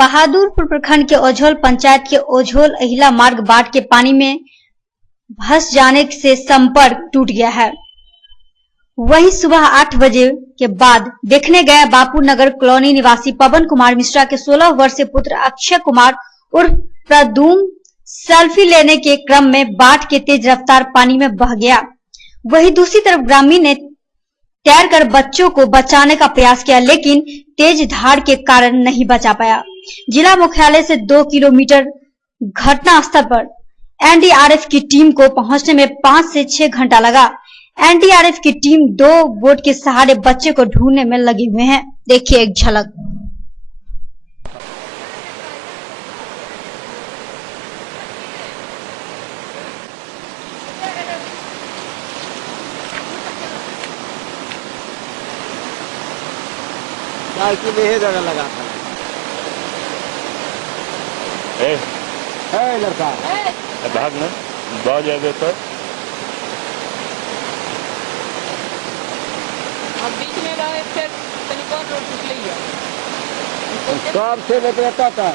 बहादुरपुर प्रखंड के ओझोल पंचायत के ओझोल अहिला मार्ग बाढ़ के पानी में धंस जाने से संपर्क टूट गया है। वहीं सुबह 8 बजे के बाद देखने गया बापू नगर कॉलोनी निवासी पवन कुमार मिश्रा के 16 वर्षीय पुत्र अक्षय कुमार उर्फ प्रदूम सेल्फी लेने के क्रम में बाढ़ के तेज रफ्तार पानी में बह गया। वहीं दूसरी तरफ ग्रामीण ने तैरकर बच्चों को बचाने का प्रयास किया, लेकिन तेज धार के कारण नहीं बचा पाया। जिला मुख्यालय से 2 किलोमीटर घटना स्थल पर एनडीआरएफ की टीम को पहुंचने में 5 से 6 घंटा लगा। एनडीआरएफ की टीम 2 बोट के सहारे बच्चे को ढूंढने में लगे हुए हैं। देखिए एक झलक। जगह लगा था लड़का भाग ना बहुत जाएगा तो अब बीच में रहे फिर टेलीफोन रोड टूट लिया सब से लेकर आता था।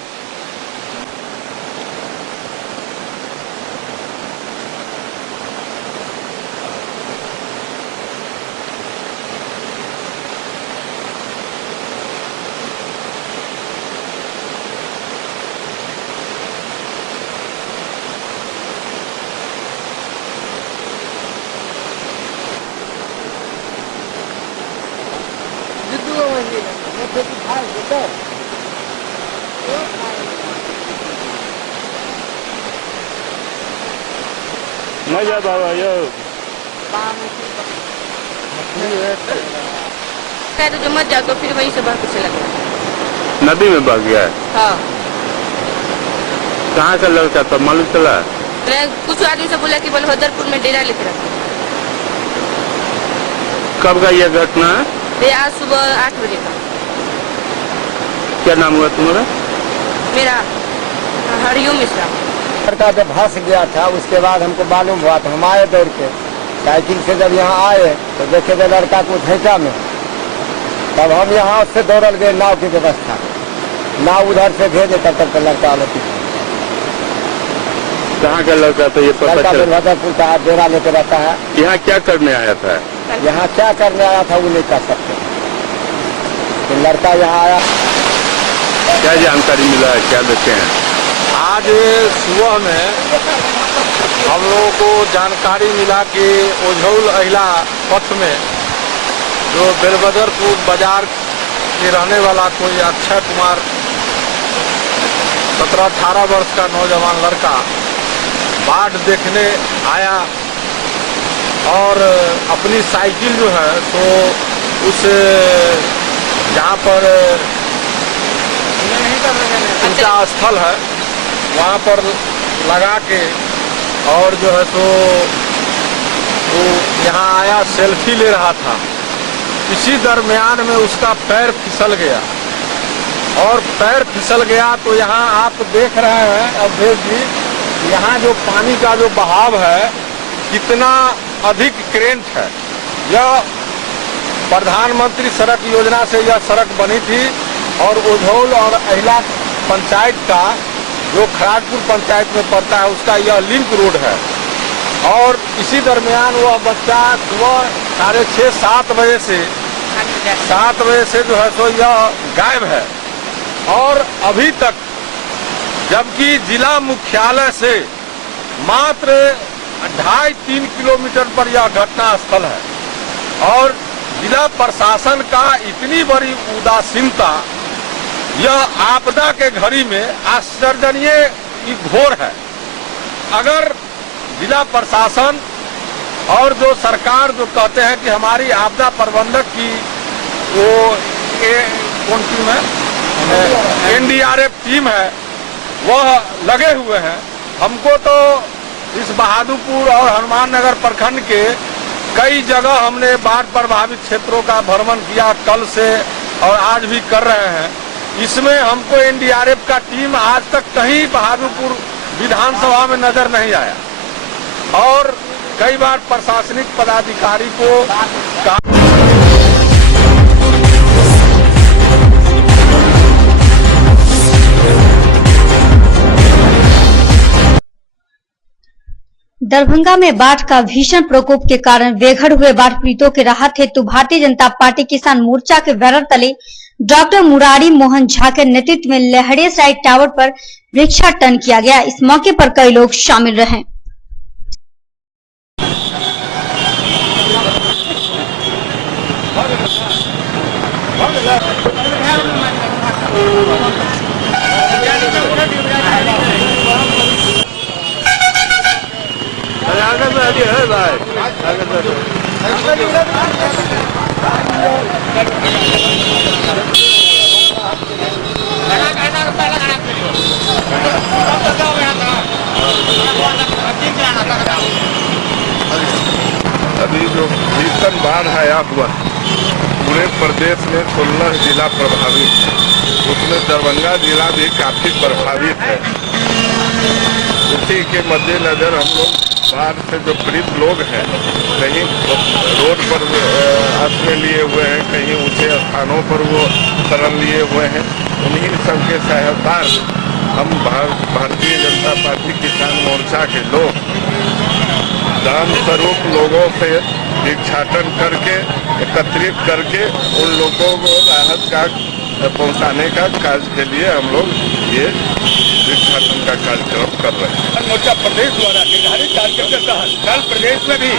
नहीं जा बाबा यो तो जो मत जाओ तो फिर वहीं से बह के चला गया नदी में बह गया है। हाँ कहाँ का लड़का था मालूम चला? कुछ आदमी से बोला कि बलभद्रपुर में डेरा लेके रखा। कब का यह घटना है? ये आज सुबह 8 बजे का। क्या नाम हुआ तुम्हारा? मेरा हरिओम मिश्रा। लड़का जब फंस गया था उसके बाद हमको मालूम हुआ तो हम आए दौड़ के साइकिल से। जब यहाँ आए तो देखे थे लड़का को ठेका में, तब हम यहाँ से दौड़ल गए नाव की व्यवस्था, नाव उधर से भेजे तब तक लड़का अलग। कहाँ का लड़का था ये पता चला? बलभद्रपुर का डेरा लेके रहता है। यहाँ क्या करने आया था? यहाँ क्या करने आया था वो नहीं कर सकते। तो लड़का यहाँ आया। क्या जानकारी मिला है, क्या देखे हैं? आज सुबह में हम लोगों को जानकारी मिला कि ओझोल अहिला पथ में जो बेलबदरपुर बाजार के रहने वाला कोई अक्षय कुमार 17-18 वर्ष का नौजवान लड़का बाढ़ देखने आया और अपनी साइकिल जो है तो उस जहाँ पर ऊंचा स्थल है वहाँ पर लगा के और जो है तो वो यहाँ आया, सेल्फी ले रहा था। इसी दरमियान में उसका पैर फिसल गया और पैर फिसल गया तो यहाँ आप देख रहे हैं अवधेश जी, यहाँ जो पानी का जो बहाव है कितना अधिक करेंट है। यह प्रधानमंत्री सड़क योजना से यह सड़क बनी थी और ओझोल और अहिला पंचायत का जो खरागपुर पंचायत में पड़ता है उसका यह लिंक रोड है। और इसी दरमियान वह बच्चा सुबह 6:30-7 बजे से जो है सो यह गायब है और अभी तक, जबकि जिला मुख्यालय से मात्र 2.5-3 किलोमीटर पर यह घटना स्थल है और जिला प्रशासन का इतनी बड़ी उदासीनता यह आपदा के घड़ी में आश्चर्यजनक घोर है। अगर जिला प्रशासन और जो सरकार जो कहते हैं कि हमारी आपदा प्रबंधक की वो कौन टीम है, एनडीआरएफ टीम है, वह लगे हुए हैं। हमको तो इस बहादुरपुर और हनुमान नगर प्रखंड के कई जगह हमने बाढ़ प्रभावित क्षेत्रों का भ्रमण किया कल से और आज भी कर रहे हैं। इसमें हमको एनडीआरएफ का टीम आज तक कहीं बहादुरपुर विधानसभा में नजर नहीं आया और कई बार प्रशासनिक पदाधिकारी को दरभंगा में बाढ़ का भीषण प्रकोप के कारण बेघर हुए बाढ़ पीड़ितों के राहत हेतु भारतीय जनता पार्टी किसान मोर्चा के बैनर तले डॉक्टर मुरारी मोहन झा के नेतृत्व में लहरियासराय टावर पर वृक्षाटन किया गया। इस मौके पर कई लोग शामिल रहे। अभी जो भीषण बाढ़ आया हुआ पूरे प्रदेश में 16 जिला प्रभावित है, उसमें दरभंगा जिला भी काफी प्रभावित है। उसी के मद्देनजर हम लोग बाढ़ से जो पीड़ित लोग हैं, कहीं रोड पर आश्रय लिए हुए हैं, कहीं ऊंचे स्थानों पर वो शरण लिए हुए हैं, उन्हीं सबके सहायता हम भारतीय जनता पार्टी किसान मोर्चा के लोग दान स्वरूप लोगों से भिक्षाटन करके एकत्रित करके उन लोगों को राहत का पहुंचाने का कार्य के लिए हम लोग ये भिक्षाटन का कार्यक्रम कर रहे हैं। मोर्चा प्रदेश द्वारा निर्धारित कार्यक्रम के तहत कल प्रदेश में भी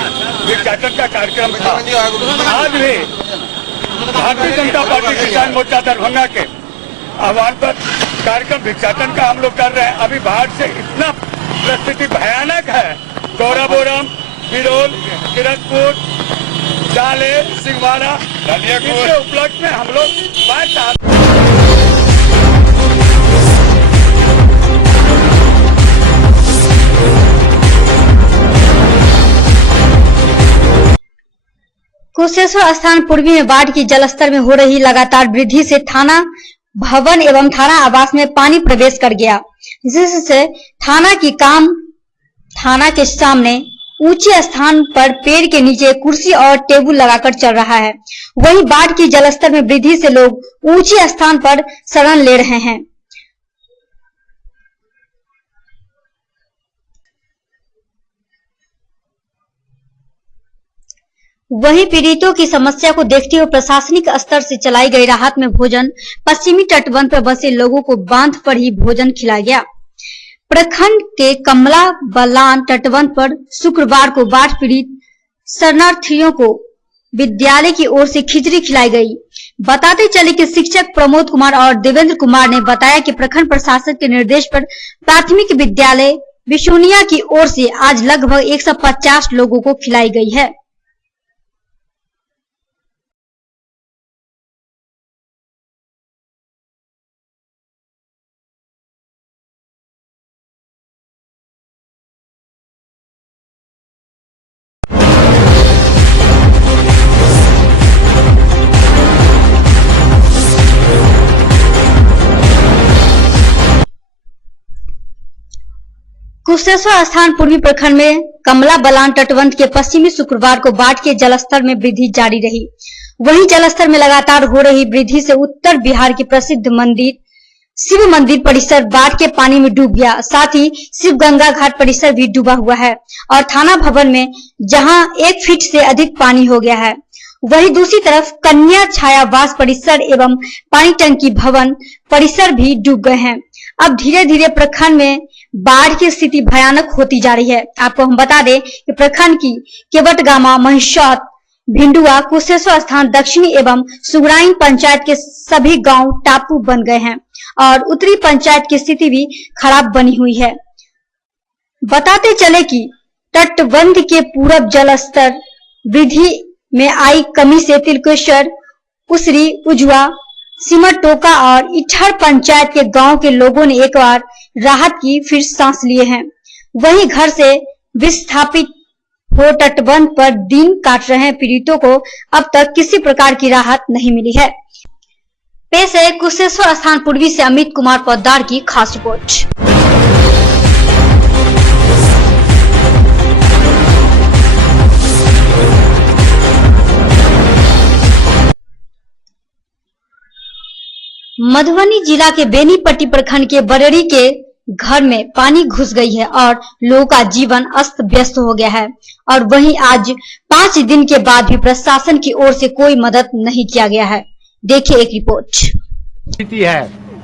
भिक्षाटन का कार्यक्रम था। आज भी भारतीय जनता पार्टी किसान मोर्चा दरभंगा के आह्वान पर कार्यक्रम भिक्षाटन का हम लोग कर रहे हैं। अभी बाढ़ से इतना परिस्थिति भयानक है, गौराबोरम, बिरोल, किरतपुर, जाले, सिंहवाड़ा, इसके उपलक्ष्य में हम लोग कुशेश्वर स्थान पूर्वी में बाढ़ की जलस्तर में हो रही लगातार वृद्धि से थाना भवन एवं थाना आवास में पानी प्रवेश कर गया, जिससे थाना के सामने ऊंचे स्थान पर पेड़ के नीचे कुर्सी और टेबुल लगाकर चल रहा है। वहीं बाढ़ की जलस्तर में वृद्धि से लोग ऊंचे स्थान पर शरण ले रहे हैं। वहीं पीड़ितों की समस्या को देखते हुए प्रशासनिक स्तर से चलाई गई राहत में भोजन पश्चिमी तटबंध पर बसे लोगों को बांध पर ही भोजन खिलाया गया। प्रखंड के कमला बलान तटबंध पर शुक्रवार को बाढ़ पीड़ित शरणार्थियों को विद्यालय की ओर से खिचड़ी खिलाई गई। बताते चले कि शिक्षक प्रमोद कुमार और देवेंद्र कुमार ने बताया कि प्रखंड प्रशासन के निर्देश पर प्राथमिक विद्यालय बिशुनिया की ओर से आज लगभग 150 लोगों को खिलाई गई है। कुशेश्वर स्थान पूर्वी प्रखंड में कमला बलान तटबंध के पश्चिमी शुक्रवार को बाढ़ के जलस्तर में वृद्धि जारी रही। वहीं जलस्तर में लगातार हो रही वृद्धि से उत्तर बिहार के प्रसिद्ध मंदिर शिव मंदिर परिसर बाढ़ के पानी में डूब गया। साथ ही शिव गंगा घाट परिसर भी डूबा हुआ है और थाना भवन में जहां 1 फीट से अधिक पानी हो गया है, वहीं दूसरी तरफ कन्या छायावास परिसर एवं पानी टंकी भवन परिसर भी डूब गए हैं। अब धीरे धीरे प्रखंड में बाढ़ की स्थिति भयानक होती जा रही है। आपको हम बता दें कि प्रखंड की केवटगामा, महिषौत, भिंडुआ, कुशेश्वर स्थान, दक्षिणी एवं सुगराइन पंचायत के सभी गांव टापू बन गए हैं और उत्तरी पंचायत की स्थिति भी खराब बनी हुई है। बताते चले कि तटबंध के पूरब जलस्तर वृद्धि में आई कमी से तिलकेश्वर, उसरी, उजुआ, सिमरटोका और इठर पंचायत के गांव के लोगों ने एक बार राहत की फिर सांस लिए हैं। वहीं घर से विस्थापित हो तटबंध पर दिन काट रहे पीड़ितों को अब तक किसी प्रकार की राहत नहीं मिली है। पेश है कुशेश्वर स्थान पूर्वी से अमित कुमार पोद्दार की खास रिपोर्ट। मधुबनी जिला के बेनीपट्टी प्रखंड के बरेड़ी के घर में पानी घुस गई है और लोगों का जीवन अस्त व्यस्त हो गया है। और वहीं आज 5 दिन के बाद भी प्रशासन की ओर से कोई मदद नहीं किया गया है। देखिए एक रिपोर्ट। स्थिति है,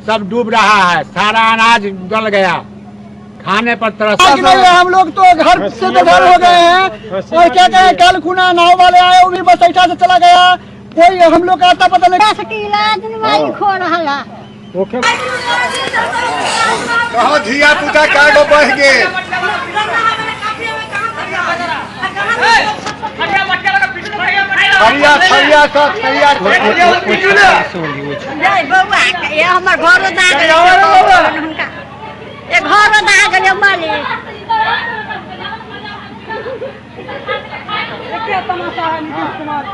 सब डूब रहा है, सारा अनाज गल गया, खाने पर तरस। हम लोग तो घर से बेघर हो गए हैं और क्या कहें, कल खुना नाव वाले आए, वो भी बस ऐसा से चला गया, कोई हम लोग का आता पता नहीं। कहाँ धिया पुता का गो बह गए। थरिया थरिया सब थरिया ये हमर घर दा गेल हुनका ए घर दा गेल मालिक एके तमाशा है नीतीश कुमार।